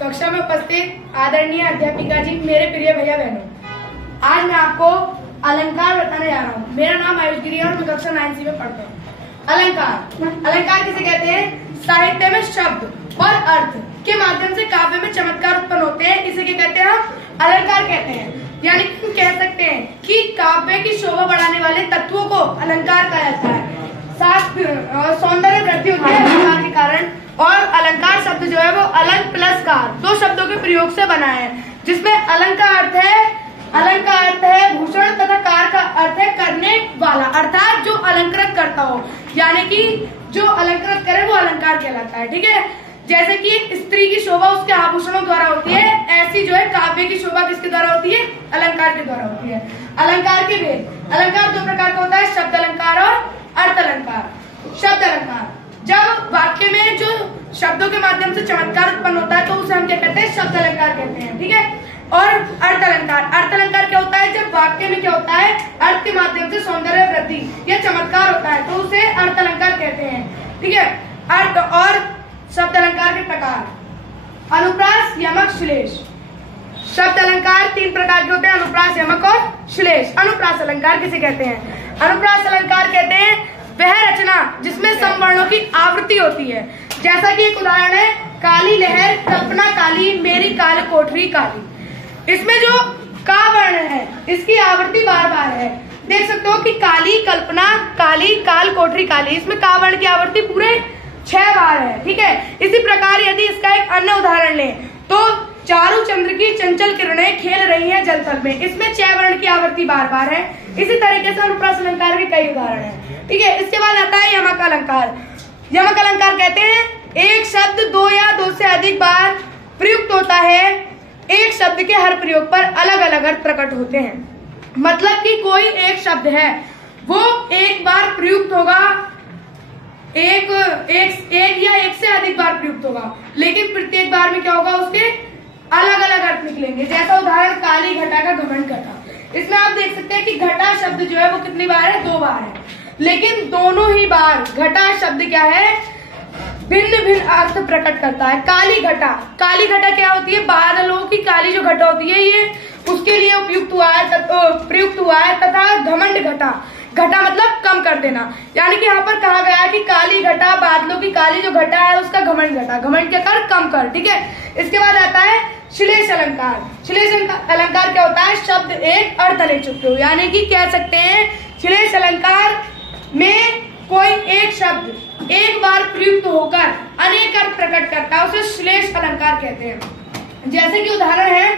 कक्षा में उपस्थित आदरणीय अध्यापिका जी, मेरे प्रिय भैया बहनों, आज मैं आपको अलंकार बताने जा रहा हूँ। मेरा नाम आयुष गिरी है और मैं कक्षा 9वीं में पढ़ता हूँ। अलंकार किसे कहते हैं? साहित्य में शब्द और अर्थ के माध्यम से काव्य में चमत्कार उत्पन्न होते हैं। इसे क्या कहते हैं? अलंकार कहते हैं। यानी कि कह सकते हैं कि काव्य की शोभा बढ़ाने वाले तत्वों को अलंकार कहा जाता है। सौंदर्य वृद्धि होती है अलंकार के कारण। और अलंकार शब्द जो है वो अलंक प्लस कार, दो शब्दों के प्रयोग से बना है, जिसमें अलंक का अर्थ है भूषण तथा कार का अर्थ है करने वाला, अर्थात जो अलंकृत करता हो, यानी कि जो अलंकृत करे वो अलंकार कहलाता है। ठीक है, जैसे कि स्त्री की शोभा उसके आभूषणों द्वारा होती है, ऐसी जो है काव्य की शोभा किसके द्वारा होती है? अलंकार के द्वारा होती है। अलंकार के भेद। अलंकार दो प्रकार का होता है, शब्द अलंकार और अर्थ अलंकार। शब्द अलंकार, जब वाक्य में जो शब्दों के माध्यम से चमत्कार उत्पन्न होता है तो उसे हम क्या कहते हैं? शब्द अलंकार कहते हैं। ठीक है, और अर्थ अलंकार क्या होता है? जब वाक्य में क्या होता है? अर्थ के माध्यम से सौंदर्य वृद्धि या चमत्कार होता है तो उसे अर्थ अलंकार कहते हैं। ठीक है, अर्थ और शब्द अलंकार के प्रकार। अनुप्रास, यमक, श्लेष। शब्द अलंकार तीन प्रकार के होते हैं, अनुप्रास, यमक और श्लेष। अनुप्रास अलंकार किसे कहते हैं? अनुप्रास अलंकार कहते हैं वह रचना जिसमें समवर्णों की आवृत्ति होती है। जैसा कि एक उदाहरण है, काली लहर, कल्पना काली, मेरी काल कोठरी काली। इसमें जो का वर्ण है इसकी आवृत्ति बार बार है। देख सकते हो कि काली, कल्पना, काली, काल, कोठरी काली, इसमें का वर्ण की आवृत्ति पूरे 6 बार है। ठीक है, इसी प्रकार यदि इसका एक अन्य उदाहरण लें तो चारू चंद्र की चंचल किरणें खेल रही हैं जल तल में, इसमें 6 वर्ण की आवृत्ति बार बार है। इसी तरीके से अनुप्रास अलंकार के कई उदाहरण हैं। ठीक है, इसके बाद आता है यमक अलंकार। यमक अलंकार कहते हैं एक शब्द 2 या 2 से अधिक बार प्रयुक्त होता है। एक शब्द के हर प्रयोग पर अलग अलग अर्थ प्रकट होते हैं। मतलब कि कोई एक शब्द है वो एक बार प्रयुक्त होगा, एक या एक से अधिक बार प्रयुक्त होगा, लेकिन प्रत्येक बार में क्या होगा? उसके अलग अलग अर्थ निकलेंगे। जैसा उदाहरण काली घटा का घमंड घटा, इसमें आप देख सकते हैं कि घटा शब्द जो है वो कितनी बार है? 2 बार है, लेकिन दोनों ही बार घटा शब्द क्या है? भिन्न भिन्न अर्थ प्रकट करता है। काली घटा क्या होती है? बादलों की काली जो घटा होती है ये उसके लिए प्रयुक्त हुआ है तथा घमंड घटा मतलब कम कर देना, यानी कि यहाँ पर कहा गया है कि काली घटा, बादलों की काली जो घटा है उसका घमंड क्या कर? कम कर। ठीक है, इसके बाद आता है श्लेष अलंकार। श्लेष अलंकार क्या होता है? शब्द एक अर्थ ले चुके हो, यानी कि कह सकते हैं श्लेष अलंकार में कोई एक शब्द एक बार प्रयुक्त होकर अनेक अर्थ प्रकट करता है, उसे श्लेष अलंकार कहते हैं। जैसे कि उदाहरण है,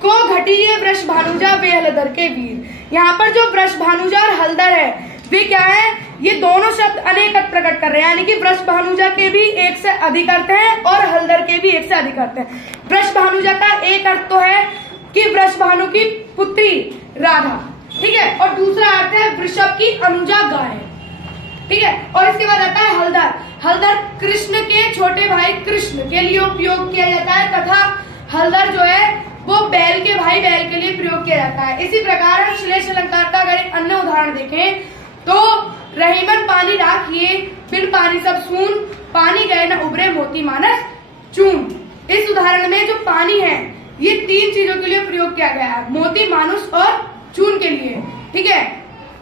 को घटिए वृष भानुजा वे हलधर के वीर। यहाँ पर जो वृष भानुजा और हलधर है वे क्या है? ये दोनों शब्द अनेक अर्थ प्रकट कर रहे हैं, यानी कि वृष भानुजा के भी एक से अधिक अर्थ हैं और हलधर के भी एक से अधिक अर्थ हैं। वृष भानुजा का एक अर्थ तो है कि वृष भानु की पुत्री राधा, ठीक है, और दूसरा अर्थ है वृषभ की अनुजा गाय। ठीक है, और इसके बाद आता है हलधर कृष्ण के छोटे भाई कृष्ण के लिए उपयोग किया जाता है, तथा हलधर जो है वो बैल के भाई बैल के लिए प्रयोग किया जाता है। इसी प्रकार हम श्लेष अलंकार का अगर एक अन्य उदाहरण देखें तो रहीमन पानी राखिए, बिन पानी सब सून, पानी गए न उबरे मोती मानस चून। इस उदाहरण में जो पानी है ये 3 चीजों के लिए प्रयोग किया गया है, मोती, मानुष और चून के लिए। ठीक है,